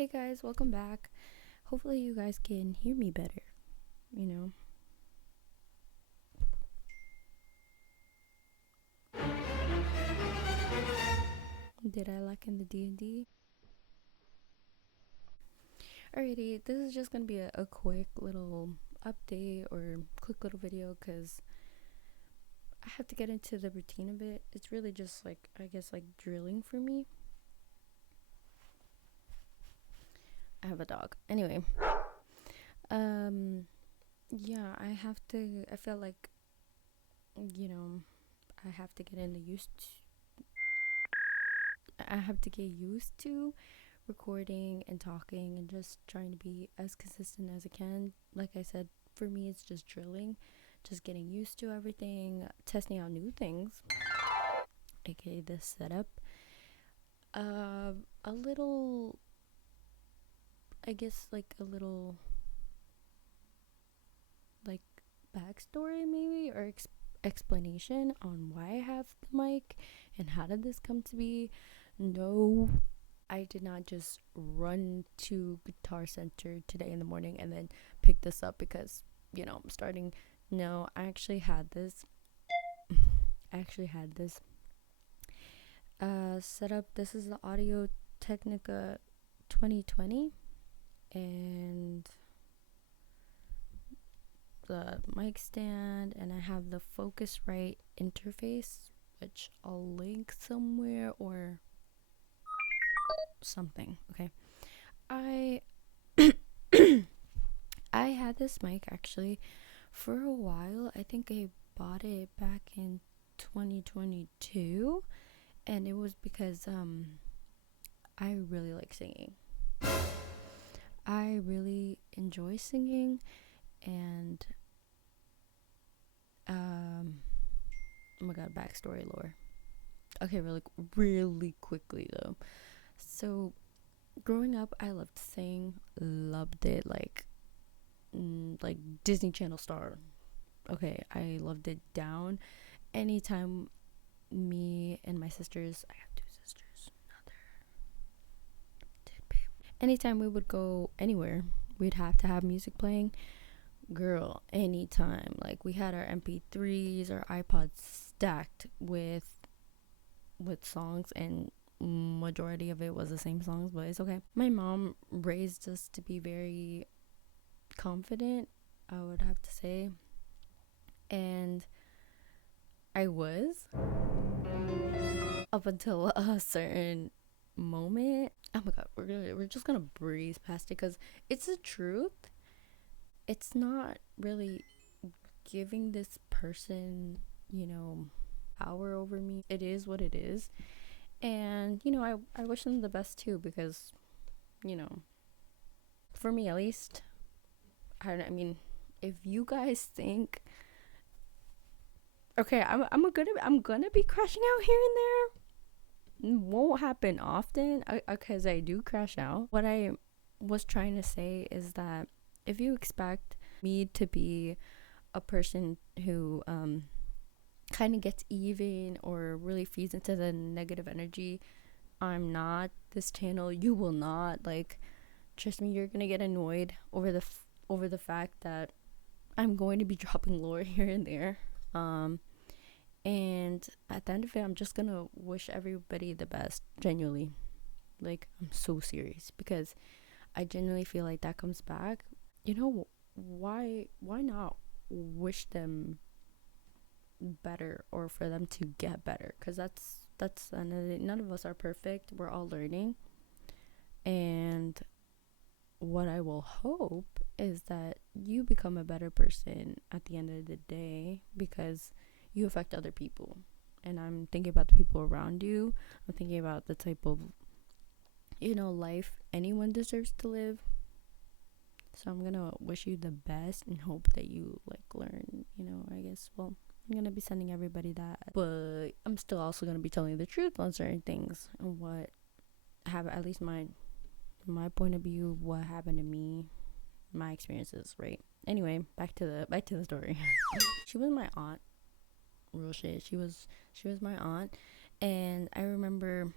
Hey guys, welcome back. Hopefully you guys can hear me better, you know. Did I lack in the D&D? Alrighty, this is just gonna be a quick little update or quick little video because I have to get into the routine of it. It's really just like, I guess, like drilling for me. I have a dog. Anyway, yeah, I feel like, I have to get in the I have to get used to recording and talking and just trying to be as consistent as I can. Like I said, for me, it's just drilling, just getting used to everything, testing out new things, aka this setup. A little, I guess, like a little, like backstory maybe or explanation on why I have the mic and how did this come to be. No, I did not just run to Guitar Center today in the morning and then pick this up because, I'm starting. No, I actually had this. Set up. This is the Audio-Technica 2020 and the mic stand, and I have the Focusrite interface, which I'll link somewhere or something. Okay, I I had this mic actually for a while. I think I bought it back in 2022, and it was because I really like singing. I really enjoy singing, and oh my god, backstory lore. Okay, really quickly though. So growing up, I loved to sing, loved it like Disney Channel star. Okay, I loved it down. Anytime me and my sisters, I have two sisters, anytime we would go anywhere, we'd have to have music playing. Girl, anytime. Like, we had our MP3s or iPods stacked with songs, and majority of it was the same songs, but it's okay. My mom raised us to be very confident, I would have to say, and I was up until a certain moment. Oh my god, we're just gonna breeze past it because it's the truth. It's not really giving this person, power over me. It is what it is, and I wish them the best too because, for me at least, I mean, if you guys think, okay, I'm gonna be crashing out here and there. It won't happen often because I do crash out. What I was trying to say is that if you expect me to be a person who kind of gets even or really feeds into the negative energy, I'm not. This channel, you will not. Like, trust me, you're gonna get annoyed over the fact that I'm going to be dropping lore here and there. And at the end of it, I'm just gonna wish everybody the best, genuinely. Like, I'm so serious because I genuinely feel like that comes back. Why not wish them better or for them to get better? Because that's none of us are perfect. We're all learning, and what I will hope is that you become a better person at the end of the day because you affect other people. And I'm thinking about the people around you. I'm thinking about the type of life anyone deserves to live. So I'm gonna wish you the best and hope that you learn, I guess. Well, I'm gonna be sending everybody that, but I'm still also gonna be telling the truth on certain things and what have, at least my point of view, what happened to me, my experiences, right? Anyway, back to the story. She was my aunt. Real shit. She was my aunt, and I remember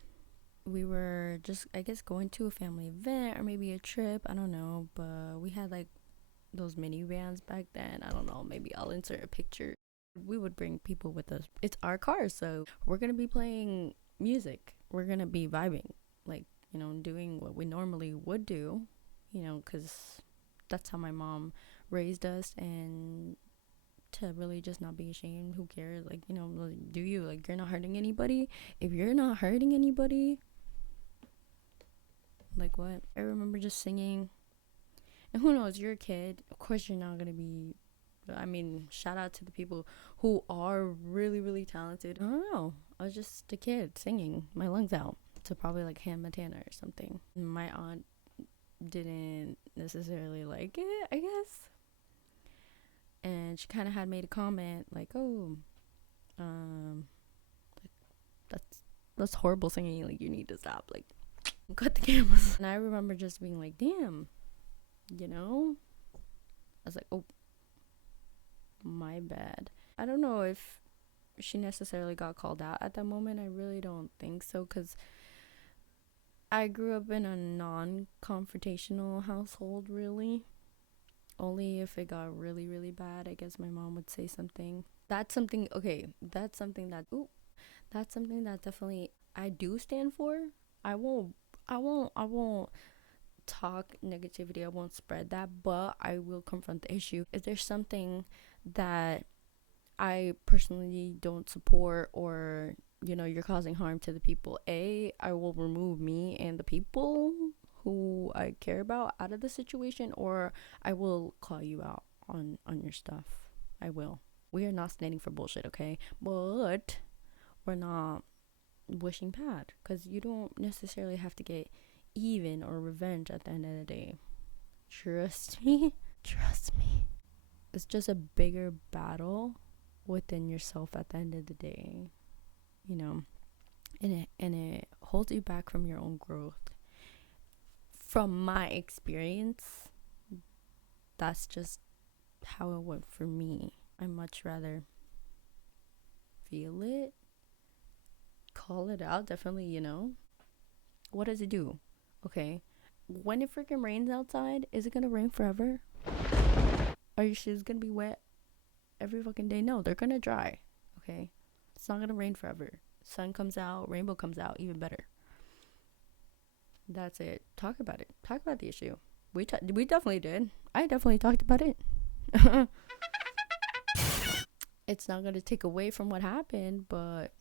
we were just, I guess, going to a family event or maybe a trip. I don't know, but we had like those minivans back then. I don't know, maybe I'll insert a picture. We would bring people with us. It's our car, so we're gonna be playing music. We're gonna be vibing, like, you know, doing what we normally would do, you know, because that's how my mom raised us. And to really just not be ashamed, who cares? Like, you know, like, do you, like, you're not hurting anybody. If you're not hurting anybody, like, what? I remember just singing. And who knows, you're a kid, of course you're not gonna be, I mean, shout out to the people who are really, really talented. I don't know, I was just a kid singing my lungs out to probably like Hannah Montana or something. My aunt didn't necessarily like it, I guess. And she kind of had made a comment like, oh, like, that's horrible singing, like, you need to stop, like, cut the cameras. And I remember just being like, damn, you know, I was like, oh, my bad. I don't know if she necessarily got called out at that moment. I really don't think so, because I grew up in a non-confrontational household, really. Only if it got really, really bad, I guess my mom would say something. That's something, okay, that's something that definitely I do stand for. I won't talk negativity. I won't spread that, but I will confront the issue. If there's something that I personally don't support, or, you know, you're causing harm to the people, I will remove me and the people who I care about out of the situation, or I will call you out on your stuff. I will. We are not standing for bullshit, okay? But we're not wishing bad, because you don't necessarily have to get even or revenge at the end of the day. Trust me. Trust me. It's just a bigger battle within yourself at the end of the day, you know, and it holds you back from your own growth. From my experience, that's just how it went for me. I much rather feel it, call it out, definitely, you know. What does it do? Okay, when it freaking rains outside, is it gonna rain forever? Are your shoes gonna be wet every fucking day? No, they're gonna dry. Okay, it's not gonna rain forever. Sun comes out, rainbow comes out, even better. That's it. Talk about it. Talk about the issue. We definitely did. I definitely talked about it. It's not gonna take away from what happened, but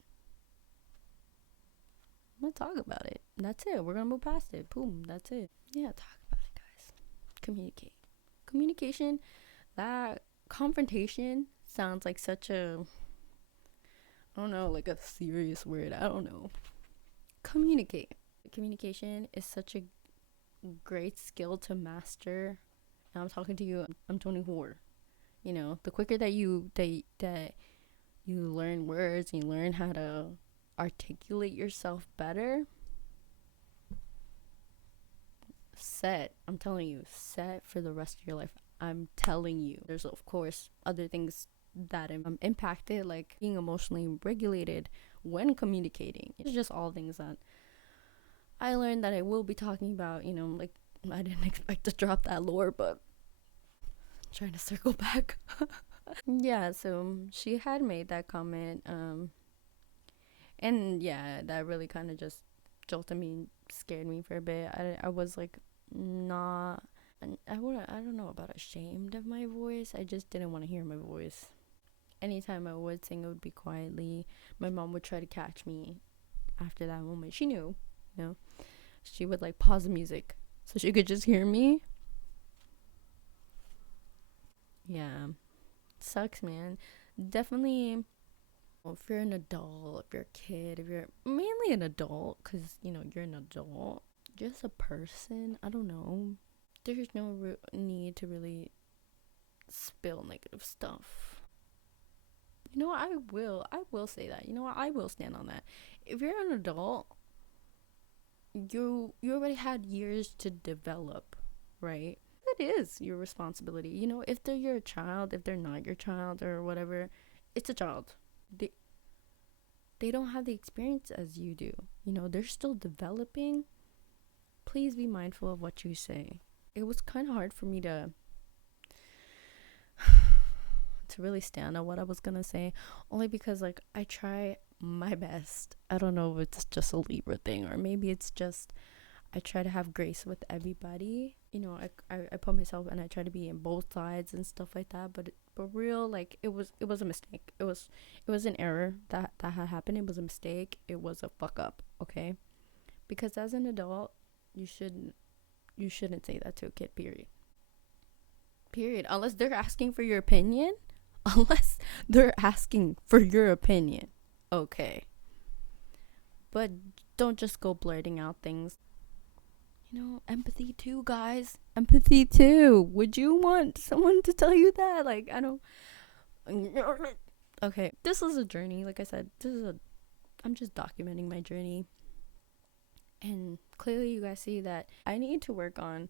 I'm gonna talk about it. That's it. We're gonna move past it. Boom. That's it. Yeah, talk about it, guys. Communicate. Communication. That confrontation sounds like such a, I don't know, like a serious word. I don't know. Communicate. Communication is such a great skill to master. And I'm talking to you. I'm 24. You know, the quicker that you learn words, and you learn how to articulate yourself better, I'm telling you, set for the rest of your life. I'm telling you. There's, of course, other things that I'm impacted, like being emotionally regulated when communicating. It's just all things that I learned that I will be talking about, you know, like, I didn't expect to drop that lore, but I'm trying to circle back. Yeah, so she had made that comment, and yeah, that really kind of just jolted me, scared me for a bit. I was like, not, I don't know about ashamed of my voice. I just didn't want to hear my voice. Anytime I would sing, it would be quietly. My mom would try to catch me after that moment. She knew, you know. She would like pause the music so she could just hear me. Yeah, sucks, man. Definitely. If you're an adult, if you're a kid, if you're mainly an adult, because, you know, you're an adult, just a person, I don't know, there's no need to really spill negative stuff. You know what, I will say that, you know what, I will stand on that. If you're an adult, you already had years to develop, right? That is your responsibility. You know, if they're your child, if they're not your child or whatever, it's a child. They don't have the experience as you do. you know, they're still developing. Please be mindful of what you say. It was kind of hard for me to really stand on what I was gonna say, only because like I try my best. I don't know if it's just a Libra thing, or maybe it's just I try to have grace with everybody. You know, I put myself and I try to be in both sides and stuff like that. But real, like it was a mistake. It was an error that had happened. It was a mistake. It was a fuck up. Okay, because as an adult, you shouldn't say that to a kid. Period. Unless they're asking for your opinion. Unless they're asking for your opinion. Okay. But don't just go blurting out things. You know, empathy too, guys. Empathy too. Would you want someone to tell you that? Like, I don't. Okay, this is a journey. Like I said, I'm just documenting my journey. And clearly you guys see that I need to work on.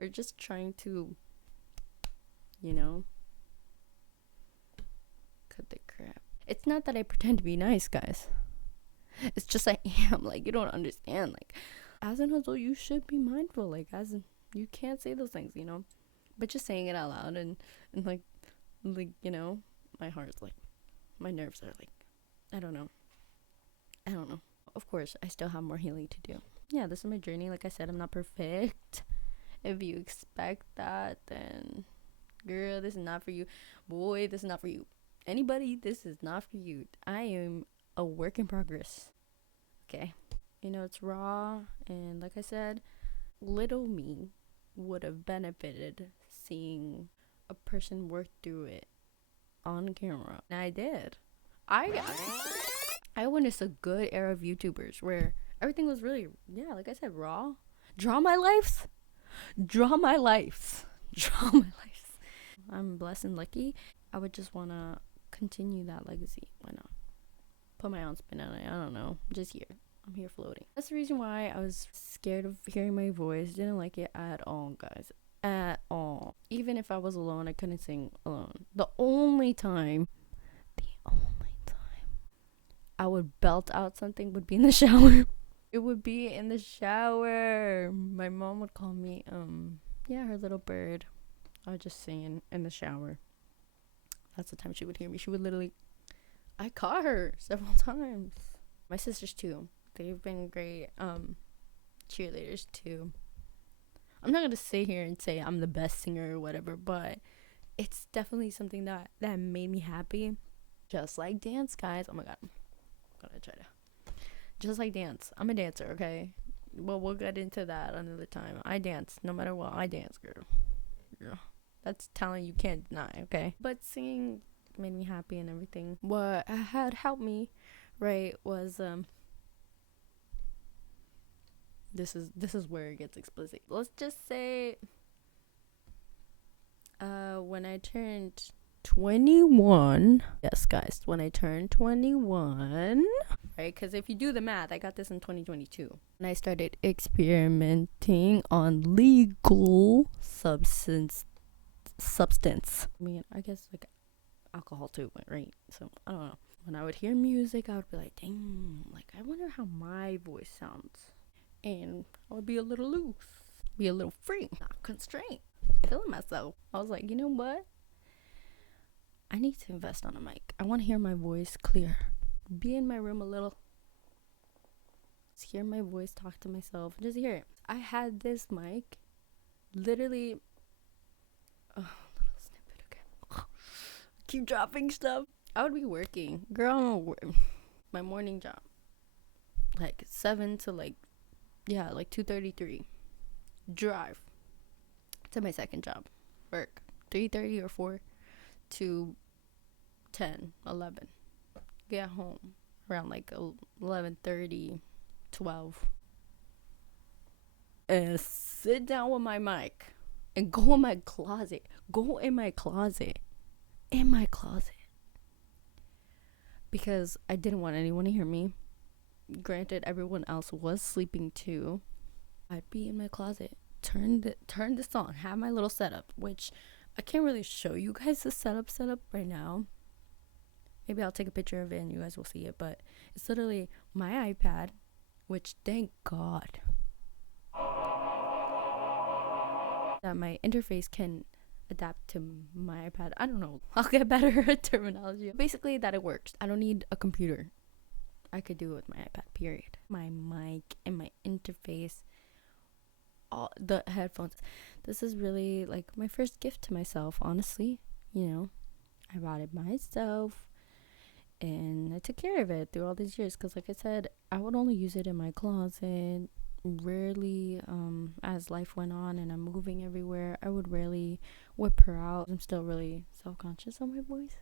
We're just trying to, you know, cut the crap. It's not that I pretend to be nice, guys. It's just I am. Like, you don't understand. Like, as an adult, you should be mindful. Like, you can't say those things, you know. But just saying it out loud and like, you know, my heart's like, my nerves are like, I don't know. Of course, I still have more healing to do. Yeah, this is my journey. Like I said, I'm not perfect. If you expect that, then girl, this is not for you. Boy, this is not for you. Anybody, this is not for you. I am a work in progress. Okay. You know, it's raw, and like I said, little me would have benefited seeing a person work through it on camera. And I did. I witnessed a good era of YouTubers where everything was really, yeah, like I said, raw. Draw my life. I'm blessed and lucky. I would just want to continue that legacy. Why not? Put my own spin on it. I don't know. Just here. I'm here floating. That's the reason why I was scared of hearing my voice. Didn't like it at all, guys. At all. Even if I was alone, I couldn't sing alone. The only time I would belt out something would be in the shower. It would be in the shower. My mom would call me, yeah, her little bird. I would just sing in the shower. That's the time she would hear me. She would literally, I caught her several times. My sisters too. They've been great cheerleaders too. I'm not gonna sit here and say I'm the best singer or whatever, but it's definitely something that made me happy. Just like dance, guys. Oh my god. I'm gonna try to. Just like dance. I'm a dancer, okay? Well, we'll get into that another time. I dance. No matter what, I dance, girl. Yeah. That's talent you can't deny, okay? But singing made me happy and everything. What had helped me, right, was this is where it gets explicit. Let's just say when I turned 21. Yes, guys, when I turned 21, right? Because if you do the math, I got this in 2022. And I started experimenting on legal substance. I mean, I guess like alcohol too, right? So I don't know. When I would hear music, I would be like, dang, like I wonder how my voice sounds. And I would be a little loose, be a little free, not constrained, feeling myself. I was like, you know what? I need to invest on a mic. I want to hear my voice clear. Be in my room a little. Just hear my voice, talk to myself. Just hear it. I had this mic literally. Oh, little snippet, okay. Keep dropping stuff. I would be working. Girl, my morning job. Like 7 to like 2:33. Drive to my second job. Work 3:30 or 4 to 10, 11. Get home around like 11:30, 12. And sit down with my mic and go in my closet. Because I didn't want anyone to hear me. Granted, everyone else was sleeping too. I'd be in my closet, turn this on, have my little setup, which I can't really show you guys the setup right now. Maybe I'll take a picture of it and you guys will see it, but it's literally my iPad, which thank God that my interface can adapt to my iPad. I don't know. I'll get better terminology. Basically, that it works. I don't need a computer. I could do it with my iPad, period. My mic and my interface, all the headphones. This is really like my first gift to myself, honestly. You know, I bought it myself and I took care of it through all these years because, like I said, I would only use it in my closet. Rarely, as life went on and I'm moving everywhere, I would rarely whip her out. I'm still really self-conscious on my voice.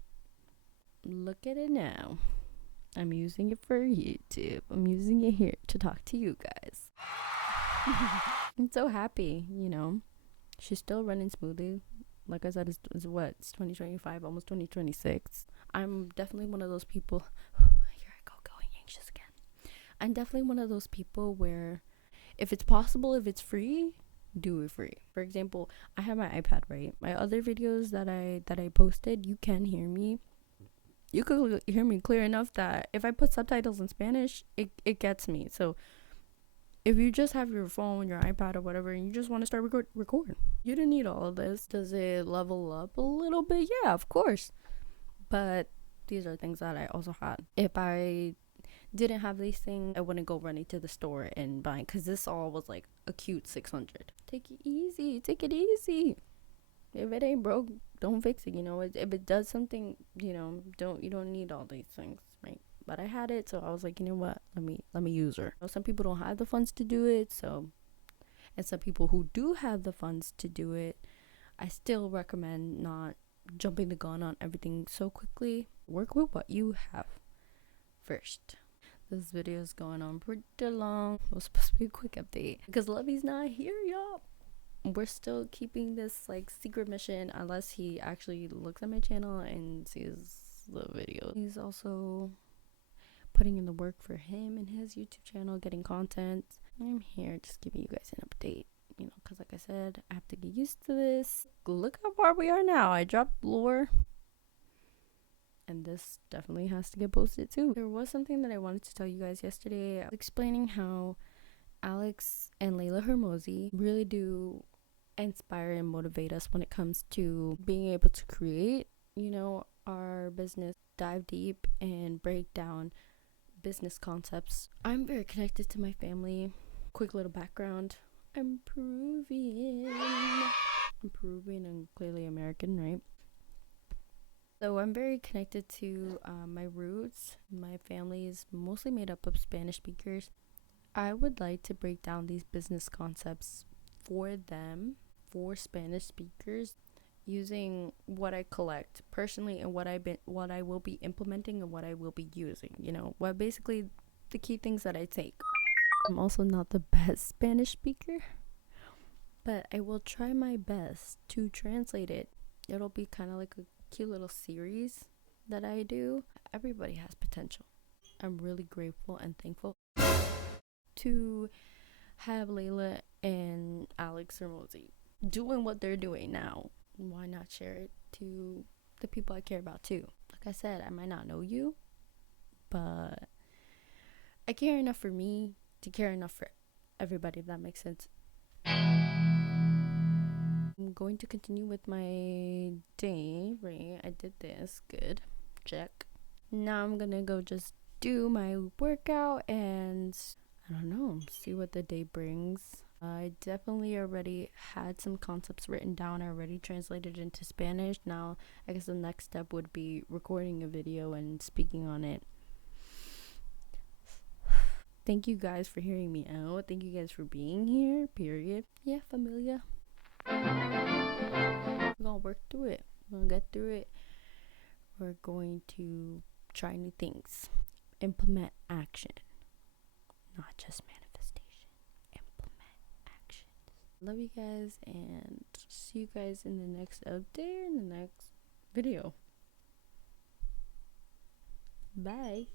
Look at it now. I'm using it for YouTube. I'm using it here to talk to you guys. I'm so happy, you know. She's still running smoothly. Like I said, it's what? It's 2025, almost 2026. I'm definitely one of those people. Here I go, going anxious again. I'm definitely one of those people where if it's possible, if it's free, do it free. For example, I have my iPad, right? My other videos that I posted, you can hear me. You could hear me clear enough that if I put subtitles in Spanish, it gets me. So if you just have your phone, your iPad or whatever, and you just want to start record. You don't need all of this. Does it level up a little bit? Yeah, of course. But these are things that I also had. If I didn't have these things, I wouldn't go running to the store and buy, because this all was like a cute 600. Take it easy. Take it easy. If it ain't broke, don't fix it. You know, if it does something, you know, you don't need all these things, right? But I had it, so I was like, you know what? Let me use her. You know, some people don't have the funds to do it, so, and some people who do have the funds to do it, I still recommend not jumping the gun on everything so quickly. Work with what you have first. This video is going on pretty long. It was supposed to be a quick update because Lovey's not here, y'all. We're still keeping this like secret mission unless he actually looks at my channel and sees the video. He's also putting in the work for him and his YouTube channel, getting content. I'm here just giving you guys an update, you know, because like I said, I have to get used to this. Look how far we are now. I dropped lore, and this definitely has to get posted too. There was something that I wanted to tell you guys yesterday. I was explaining how Alex and Layla Hermosi really do inspire and motivate us when it comes to being able to create, you know, our business, dive deep and break down business concepts. I'm very connected to my family. Quick little background. I'm Peruvian and clearly American, right? So I'm very connected to my roots. My family is mostly made up of Spanish speakers. I would like to break down these business concepts for them, for Spanish speakers, using what I collect personally and what I will be implementing and what I will be using. You know, what basically the key things that I take. I'm also not the best Spanish speaker, but I will try my best to translate it. It'll be kind of like a cute little series that I do. Everybody has potential. I'm really grateful and thankful to have Layla and Alex Hermosi doing what they're doing now. Why not share it to the people I care about too? Like I said, I might not know you, but I care enough for me to care enough for everybody, if that makes sense. I'm going to continue with my day, right? I did this, good, check. Now I'm gonna go just do my workout and I don't know, see what the day brings. I definitely already had some concepts written down. I already translated into Spanish. Now I guess the next step would be recording a video and speaking on it. Thank you guys for hearing me out. Thank you guys for being here, period. Yeah, familia. We're gonna work through it. We're gonna get through it. We're going to try new things. Implement action. Not just manifestation. Implement action. Love you guys and see you guys in the next update, in the next video. Bye.